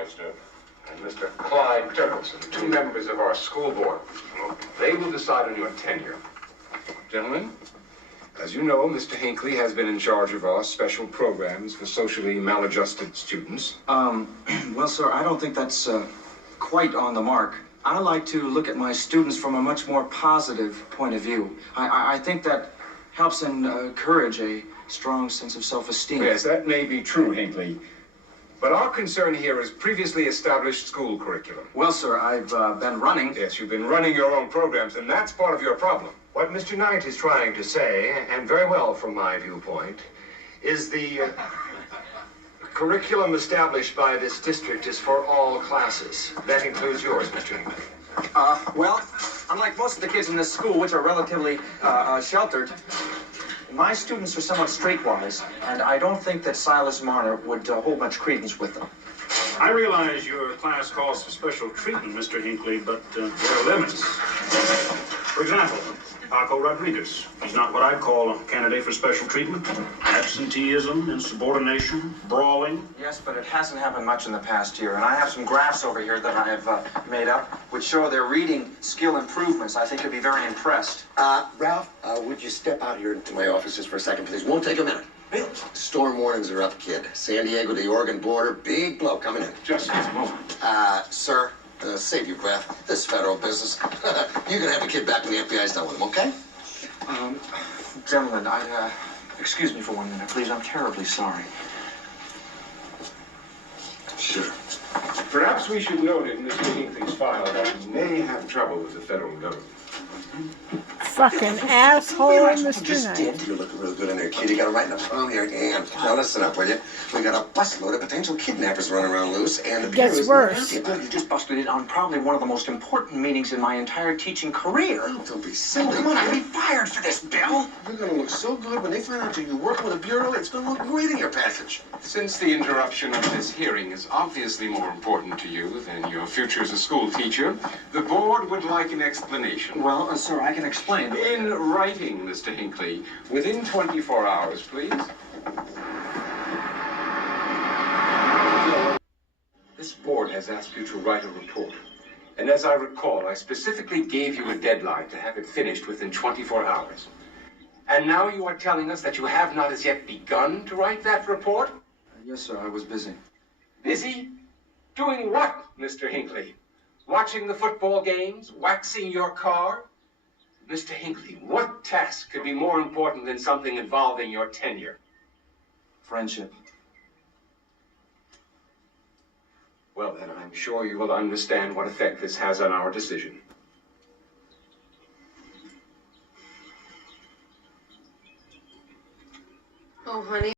Meister and Mr. Clyde Turkelson, two members of our school board. They will decide on your tenure. Gentlemen, as you know, Mr. Hinckley has been in charge of our special programs for socially maladjusted students. Well, sir, I don't think that's quite on the mark. I like to look at my students from a much more positive point of view. I think that helps encourage a strong sense of self-esteem. Yes, that may be true, Hinckley. But our concern here is previously established school curriculum. Well, sir, I've been running. Yes, you've been running your own programs, and that's part of your problem. What Mr. Knight is trying to say, and very well from my viewpoint, is the curriculum established by this district is for all classes. That includes yours, Mr. Hinckley. Well, unlike most of the kids in this school, which are relatively sheltered, my students are somewhat streetwise, and I don't think that Silas Marner would hold much credence with them. I realize your class calls for special treatment, Mr. Hinckley, but there are limits. For example, Paco Rodriguez. He's not what I'd call a candidate for special treatment. Absenteeism, insubordination, brawling. Yes, but it hasn't happened much in the past year, and I have some graphs over here that I've made up, which show their reading skill improvements. I think you'll be very impressed. Ralph, would you step out here into my office just for a second, please? Won't take a minute. Bill. Storm warnings are up, kid. San Diego to the Oregon border, big blow coming in. Just a moment. Sir, save your breath. This federal business. You can have the kid back when the FBI's done with him, okay? Gentlemen, excuse me for 1 minute, please. I'm terribly sorry. Sure. Perhaps we should note in Mr. Hinckley's file that he may have trouble with the federal government. Fucking asshole, Realize what you Mr. just Knight. did? You're looking real good in there, kid. You got it right in the palm of your hand. Now listen up, will you? We got a busload of potential kidnappers running around loose, and the Gets bureau's worse. not happy. You just busted it on probably one of the most important meetings in my entire teaching career. Oh, don't be silly. Come on, I'm getting fired for this, Bill. You're gonna look so good when they find out you're working with a bureau. It's gonna look great in your passage. Since the interruption of this hearing is obviously more important to you than your future as a school teacher, the board would like an explanation. Well, sir, I can explain. In writing, Mr. Hinckley, within 24 hours, please. This board has asked you to write a report. And as I recall, I specifically gave you a deadline to have it finished within 24 hours. And now you are telling us that you have not as yet begun to write that report? Yes, sir, I was busy. Busy? Doing what, Mr. Hinckley? Watching the football games? Waxing your car? Mr. Hinckley, what task could be more important than something involving your tenure? Friendship. Well, then I'm sure you will understand what effect this has on our decision. Oh, honey.